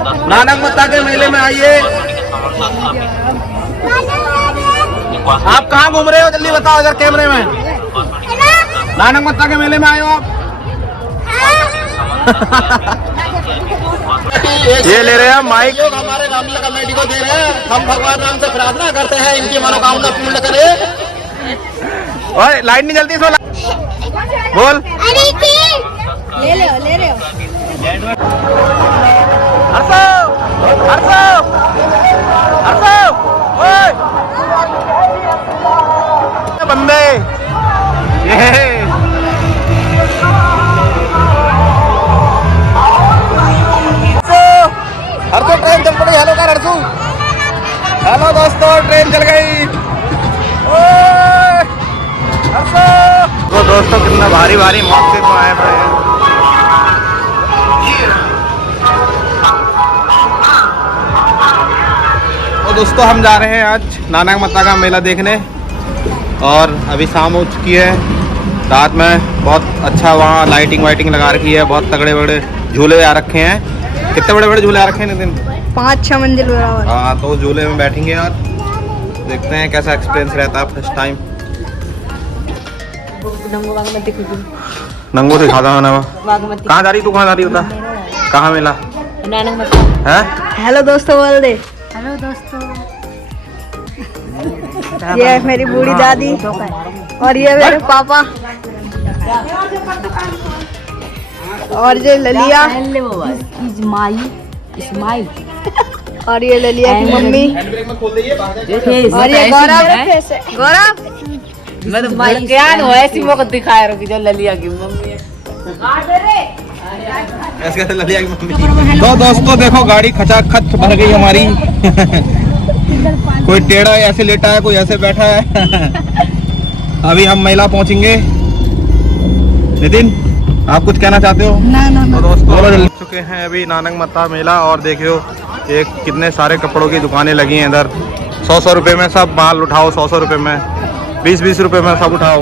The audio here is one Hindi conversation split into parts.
नानक मत्ता के मेले में आइए। आप कहाँ घूम रहे हो, जल्दी बताओ इधर कैमरे में। नानक मत्ता के मेले में आए हो आप? ये ले रहे हैं माइक, हमारे रामलीला कमेटी को दे रहे हैं। हम भगवान राम से प्रार्थना करते हैं इनकी मनोकामना पूर्ण करे। और लाइट नहीं जलती इसमें, बोल। ले ले हो। हर्षो, हर्षो, हर्षो, ओए, बंदे, ये हर्षो ट्रेन चल पड़ी। हेलो कर हर्षो। हेलो दोस्तों, ट्रेन चल गई। ओए हर्षो। तो दोस्तों कितना भारी भारी मौके को आए पड़े हैं। तो दोस्तों हम जा रहे हैं आज नानक मत्ता का मेला देखने, और अभी शाम हो चुकी है। रात में बहुत अच्छा वहाँ लाइटिंग वाइटिंग लगा रखी है, बहुत तगड़े बड़े झूले आ रखे हैं। कितने बड़े बड़े झूले आ रखे हैं दिन? 5-6 मंजिल बराबर। हाँ, तो झूले में बैठेंगे और देखते हैं कैसा एक्सपीरियंस रहता है फर्स्ट टाइम। नंगो दिखाता है ना। कहाँ जा रही तू, कहाँ जा रही होता? कहाँ मिला नानक मत्ता है? हेलो दोस्तों बोल दे। हेलो दोस्तों। ये है मेरी बूढ़ी दादी और ये मेरे पापा और ये ललिया इस्माइल और ये ललिया की मम्मी और ये गौरव। गौरव मैं तो क्या ऐसी मौका दिखाया रही जो ललिया की मम्मी ऐसे ललिया की मम्मी। तो दोस्तों देखो गाड़ी खचाखच भर गई हमारी। कोई टेढ़ा ऐसे लेटा है, कोई ऐसे बैठा है। अभी हम मेला पहुंचेंगे। नितिन आप कुछ कहना चाहते हो? ना। तो दोस्तों चल चुके हैं अभी नानक मत्ता मेला, और देखियो एक कितने सारे कपड़ों की दुकानें लगी हैं इधर। 100 रुपए में सब माल उठाओ, 100 रुपए में, 20 रुपए में सब उठाओ।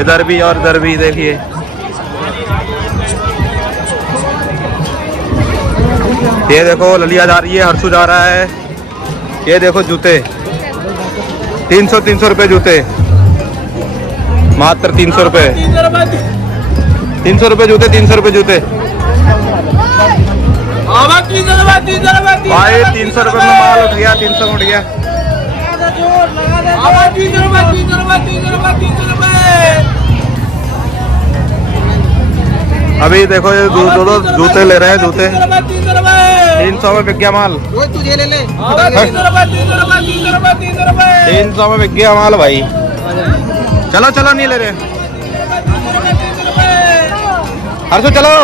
इधर भी और इधर भी देखिए। ये देखो ललिया जा रही है, हर्षू जा रहा है। ये देखो जूते 300 रुपए जूते, मात्र 300 रुपए। 300 रुपए जूते, 300 रुपए जूते भाई। 300 रुपए में माल उठ गया, 300 उठ गया। अभी देखो ये दो जूते ले रहे हैं, जूते 300 में बिक गया माल। तुझे ले ले 300 में बिक गया माल भाई। चलो चलो, नहीं ले रहे हर्षो, चलो।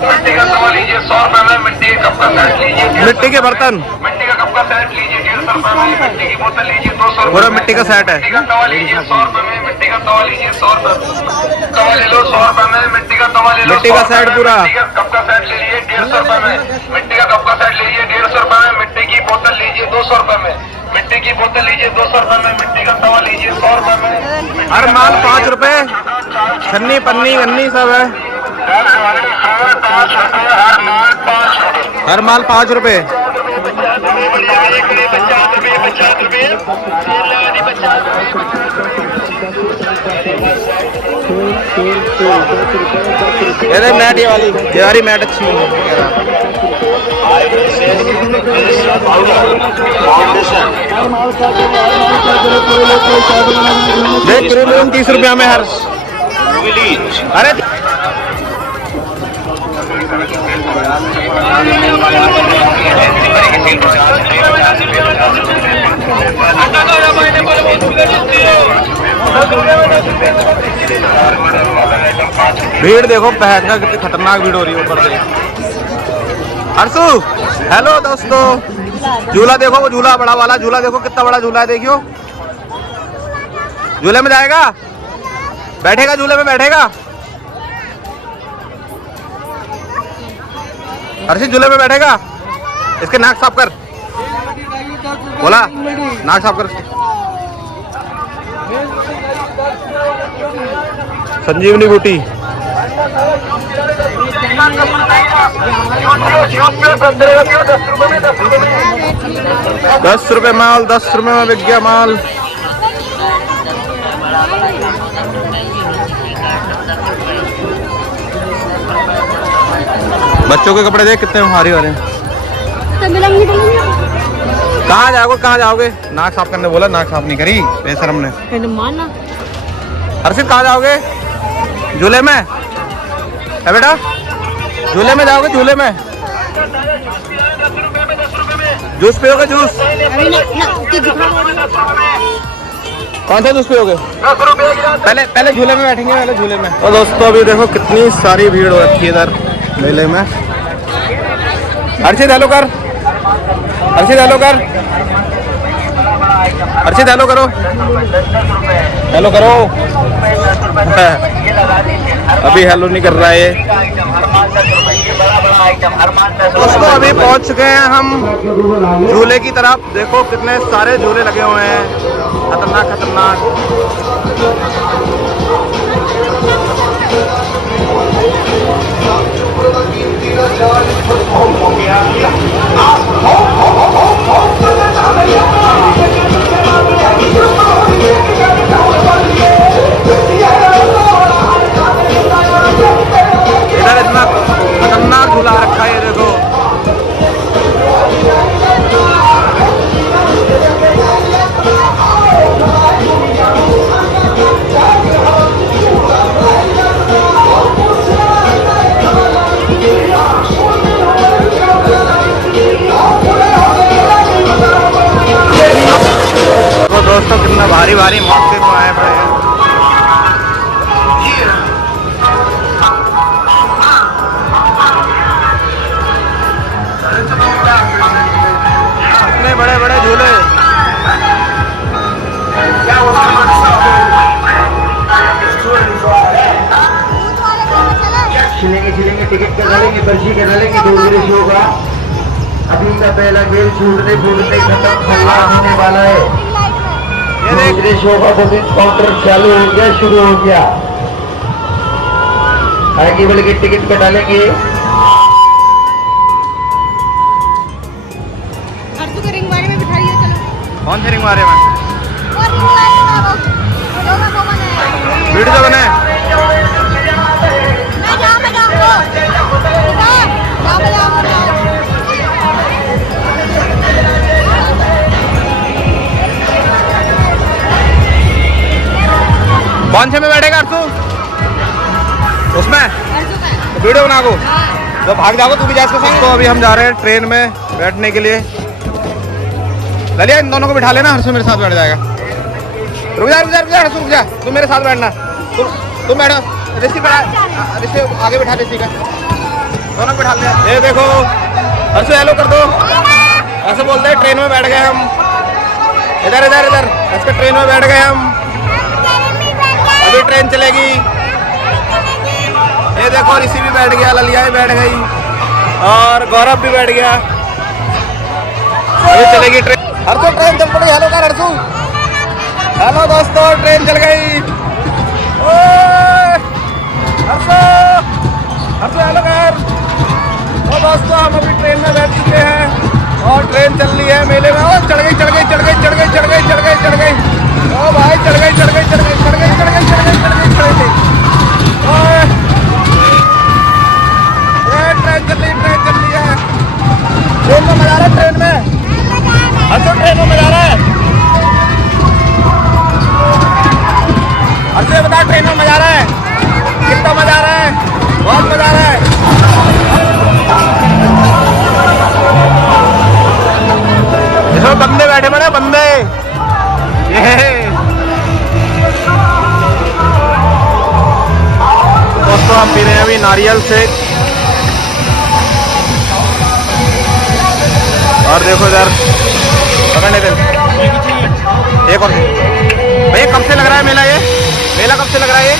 मिट्टी का तवा लीजिए 100 रुपए में। मिट्टी के कप का सेट लीजिए, मिट्टी के बर्तन, मिट्टी का कप का सेट लीजिए 150 रुपए में। मिट्टी की बोतल लीजिए 200 रुपए। पूरा मिट्टी का सेट है। मिट्टी का तवा लीजिए 100 रुपए में। मिट्टी का तवा लीजिए 100 रुपए। तवा ले लो 100 रुपए में। मिट्टी का तवा ले लो, मिट्टी का सेट पूरा। मिट्टी का कप का सेट लीजिए 150 रुपए में। मिट्टी का कप का सेट लीजिए 150 रुपए में। मिट्टी की बोतल लीजिए 200 रुपए में। मिट्टी की बोतल लीजिए 200 रुपए में। मिट्टी का तवा लीजिए 100 रुपए में। हर माल 5 रुपए, छन्नी पन्नी गन्नी सब है। हर माल 5 रुपए। ये मैट, ये वाली मैट अच्छी है। देख 30 रुपया में हर। अरे भीड़ देखो, पहनना कितनी खतरनाक भीड़ हो रही है ऊपर से। हर्षू हेलो दोस्तों, झूला देखो, वो झूला बड़ा वाला झूला देखो, कितना बड़ा झूला है। देखियो झूले में जाएगा, बैठेगा झूले में, बैठेगा। हर्षित झूले में बैठेगा। इसके नाक साफ कर, बोला नाक साफ कर। संजीवनी बूटी ₹10 माल, ₹10 में बिक गया माल। बच्चों के कपड़े देख कितने भारी वाले हैं। कहाँ जाओगे, कहाँ जाओगे? नाक साफ करने बोला, नाक साफ नहीं करी बेशरम ने। हर्षित कहाँ जाओगे? झूले में है बेटा, झूले में जाओगे? झूले में जूस पियोगे? जूस कौन सा जूस पियोगे? पहले झूले में बैठेंगे, पहले झूले में। और दोस्तों अभी देखो कितनी सारी भीड़ हो रखी है इधर मेले में। हर्षित हेलो कर, हर्षित हेलो कर, हर्षित हेलो करो, हेलो करो। अभी हेलो नहीं कर रहा है ये। दोस्तों अभी पहुंच चुके हैं हम झूले की तरफ। देखो कितने सारे झूले लगे हुए हैं, खतरनाक खतरनाक। इधर इतना खतरनाक झूला रखा है, ये देखो। तो दोस्तों कितना भारी भारी मौके को आए पड़े हैं। इतने बड़े बड़े झूले। छिलेंगे टिकट करा लेंगे, पर्ची करा लेंगे। 2 बजे शो का अभी का पहला खेल छूटते फूटते खत्म होने वाला है। दूसरे शो का बुकिंग काउंटर चालू हो गया, शुरू हो गया। आगे बढ़ के टिकट कटा लेंगे। कौन से रिंग मारे में? वीडियो बने। कौन से में बैठेगा अर्सू? उसमें वीडियो बना को तो भाग जाओ, तू भी जा सकते। तो अभी हम जा रहे हैं ट्रेन में बैठने के लिए। ललिया इन दोनों को बिठा लेना, हर्षू मेरे साथ बैठ जाएगा। रुक जा रुक जा रुक जा हर्षू, रुक जा, तुम मेरे साथ बैठना। तुम बैठो, ऋषि ऋषि आगे बिठा, ऋषि का दोनों बिठा लिया। ये देखो हर्षू हेलो कर दो, ऐसे बोलते हैं ट्रेन में बैठ गए हम। इधर इधर इधर इसके ट्रेन में बैठ गए हम। अभी ट्रेन चलेगी। ये देखो ऋषि भी बैठ गया, ललिया भी बैठ गई और गौरव भी बैठ गया। अभी चलेगी ट्रेन। हर्षू ट्रेन चल पड़ी, हेलो कर हर्षू। हेलो दोस्तों, ट्रेन चल गई। हर्षू हर्षू हेलो कर। तो दोस्तों हम अभी ट्रेन में बैठ चुके हैं और ट्रेन चल रही है मेले में। और चढ़ गई चढ़ गई चढ़ गई चढ़ गई चढ़ गई चढ़ गई चढ़ गई। ओ भाई चढ़ गई चढ़ गई चढ़ गई चढ़ गई चढ़ गई चढ़ गई चढ़ गई चढ़ गई। ट्रेन चल रही है। ट्रेन में मजा आ रहा है, ट्रेन में हर्षू, ट्रेन में मजा आ रहा है। हर्षू बता, ट्रेन में मजा आ रहा है? कितना मजा आ रहा है? बहुत मजा आ रहा है। इसमें बंदे बैठे बड़े बंदे। दोस्तों हम पी रहे हैं अभी नारियल शेक। और देखो इधर पकड़ने दे एक और। भैया कब से लग रहा है मेला? ये मेला कब से लग रहा है? ये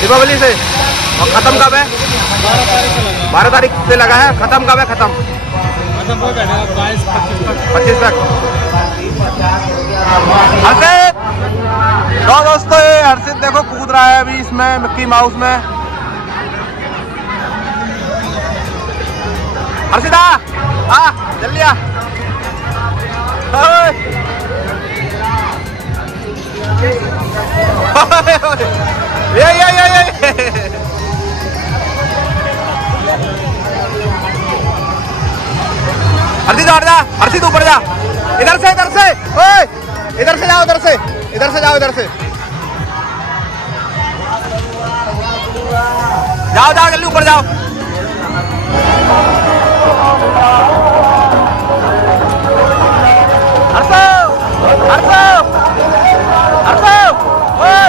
दीपावली से। और खत्म कब है? 12 तारीख से लगा है। खत्म कब है? खत्म 25 तक। हर्षित तो दोस्तों ये हर्षित देखो कूद रहा है अभी इसमें, मिक्की माउस में। हर्षिता आ जल्दी आ। ये हर्षित हट जा, हर्षित ऊपर जा, इधर से ओए इधर से जाओ, इधर से जाओ जाओ जल्दी ऊपर जाओ। हर्षो ओए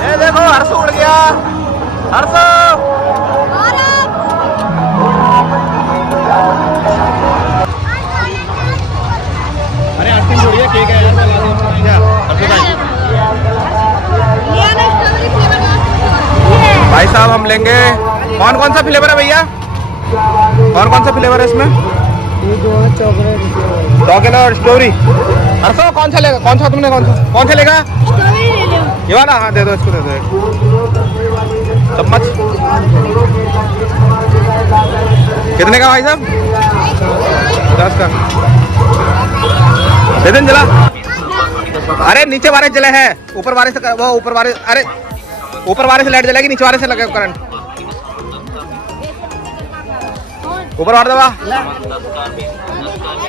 ये देखो हर्षो उड़ गया। हर्षो अरे आइसक्रीम जोड़िए, केक है यार, भाई साहब हम लेंगे। कौन सा फ्लेवर है भैया? कौन सा फ्लेवर है इसमें? चॉकलेट और स्ट्रॉबेरी। हर्षो कौन सा लेगा? कौन सा लेगा? ये वाला? हाँ दे दो, इसको दे दो एक चम्मच। कितने का भाई साहब? 10 का दे दें। जला अरे नीचे वाले जले है, ऊपर वाले से वो ऊपर वाले, अरे ऊपर वाले से लाइट जलेगी, नीचे वाले से लगे करंट। ऊपर वाला दबा,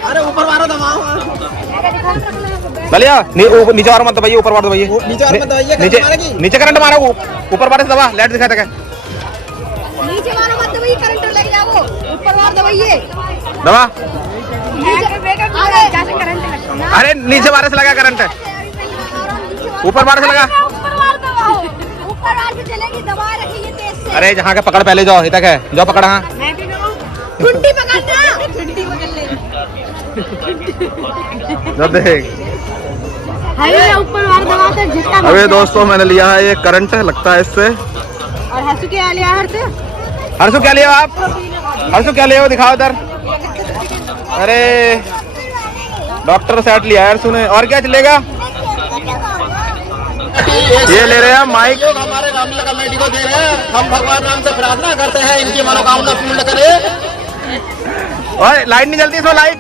अरे ऊपर वाला दबाओ। चलिए नीचे वाला मत दबाइए, ऊपर वाला दबाइए। नीचे करंट मारो, ऊपर वाले से दबा, लाइट दिखाता है। नीचे वाला मत दबाइए, करंट लग जाओ, ऊपर वाला दबाइए। दबा, अरे नीचे वाले से लगा करंट, ऊपर वाले से लगा। ऊपर वाले से चलेगी, दबा रखिए तेज से। अरे जहाँ का पकड़ पहले जाओ, तक है जाओ पकड़। हाँ ठुड्डी पकड़ना, ठुड्डी पकड़ ले। देख ऊपर वाला दबाते हैं, झटका। अबे दोस्तों मैंने लिया है ये करंट, लगता है इससे। और हर्षु क्या लिया? हर्षु क्या लिया आप? हर्षु क्या लिया? दिखाओ इधर। अरे डॉक्टर सेट लिया है हर्षु ने। और क्या चलेगा? ये ले रहे हैं माइक। हमारे रामला कमेटी को दे रहे हैं, हम भगवान राम से प्रार्थना करते हैं इनकी मनोकामना पूर्ण करे। और लाइट नहीं जलती इसमें, लाइट।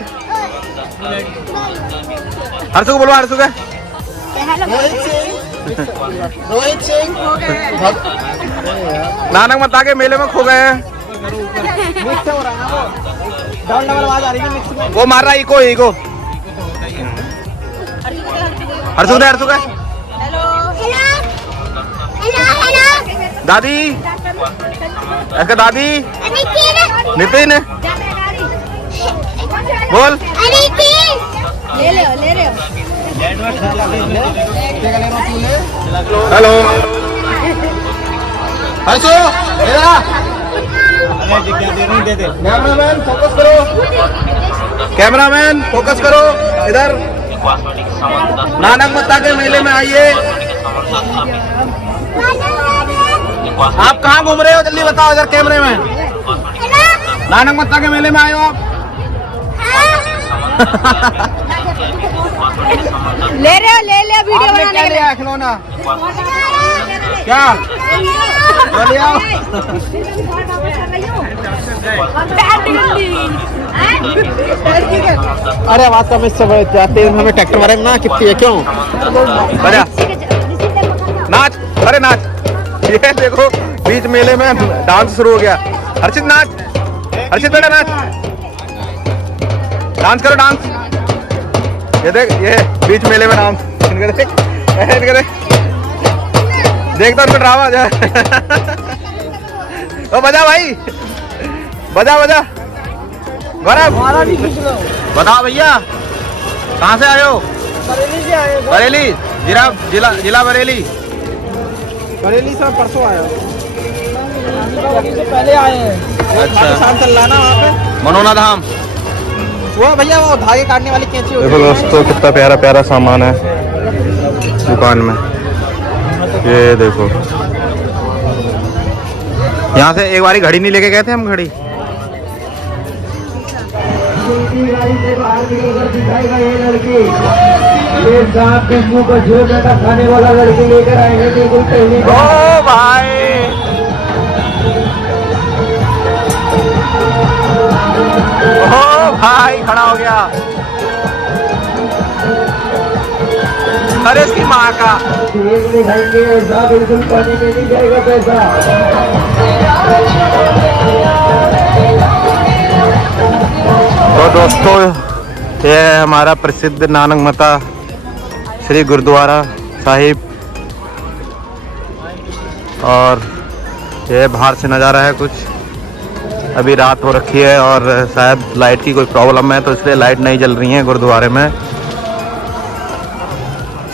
हर्षु को बोलो, हर्षु का। रोहित सिंह नानक मत्ता के मेले में खो गए हैं। मिक्स हो रहा है ना, वो डाउन डबल आवाज आ रही है मिक्स में। वो मार रहा है इको। हर्षु का दादी, ऐसा दादी नितिन बोल। ले रहे हो। हेलो हर्षो कैमरामैन फोकस करो इधर। नानक मत्ता के मेले में आइए। आप कहाँ घूम रहे हो? जल्दी बताओ इधर कैमरे में। नानक मत्ता के मेले में आए हो आप? ले वीडियो बनाने के लिए। खिलौना क्या बोलिए आओ। अरे आवाज कम इससे जाते हैं, हमें ट्रैक्टर मारे ना कितनी है क्यों? बजा नाच, अरे नाच। ये देखो बीच मेले में डांस शुरू हो गया। हर्षित नाच, हर्षित बेटा नाच, डांस करो डांस। ये देख, ये बीच मेले में डांस देख तो उनको ड्रामा जा। ओ बजा भाई, बजा गौरव, बताओ भैया कहाँ से आए हो? बरेली, जिला बरेली। बरेली से परसों आया, पहले आए हैं। अच्छा शाम चल रहा ना वहाँ पे, मनोना धाम। वो भैया वो धागे काटने वाली कैंची होती है। देखो दोस्तों कितना प्यारा प्यारा सामान है दुकान में। ये देखो, यहाँ से एक बारी घड़ी नहीं लेके गए थे हम? घड़ी खाने वाला लड़की लेकर आएंगे बिल्कुल पहले। ओ भाई अरे इसकी माँ का। एक दिखाएंगे ऐसा बिल्कुल पानी में नहीं जाएगा पैसा। तो दोस्तों ये है हमारा प्रसिद्ध नानक माता श्री गुरुद्वारा साहिब, और ये बाहर से नज़ारा है कुछ। अभी रात हो रखी है और शायद लाइट की कोई प्रॉब्लम है, तो इसलिए लाइट नहीं जल रही है गुरुद्वारे में।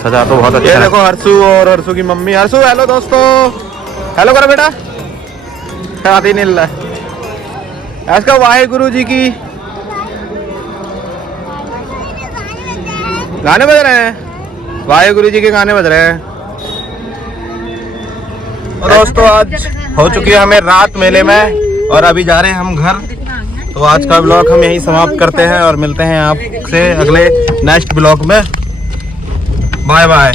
सजा तो बहुत अच्छा है। देखो हर्षु और हर्षु की मम्मी। हर्षु हेलो दोस्तों, हेलो करो बेटा। हाथ ही नहीं हिल रहा है। इसका वाहेगुरु जी की गाने बज रहे हैं, वाहेगुरु जी के गाने बज रहे हैं। दोस्तों आज हो चुकी है हमें रात मेले में और अभी जा रहे हैं हम घर। तो आज का ब्लॉग हम यहीं समाप्त करते हैं और मिलते हैं आपसे अगले नेक्स्ट ब्लॉग में। Bye bye.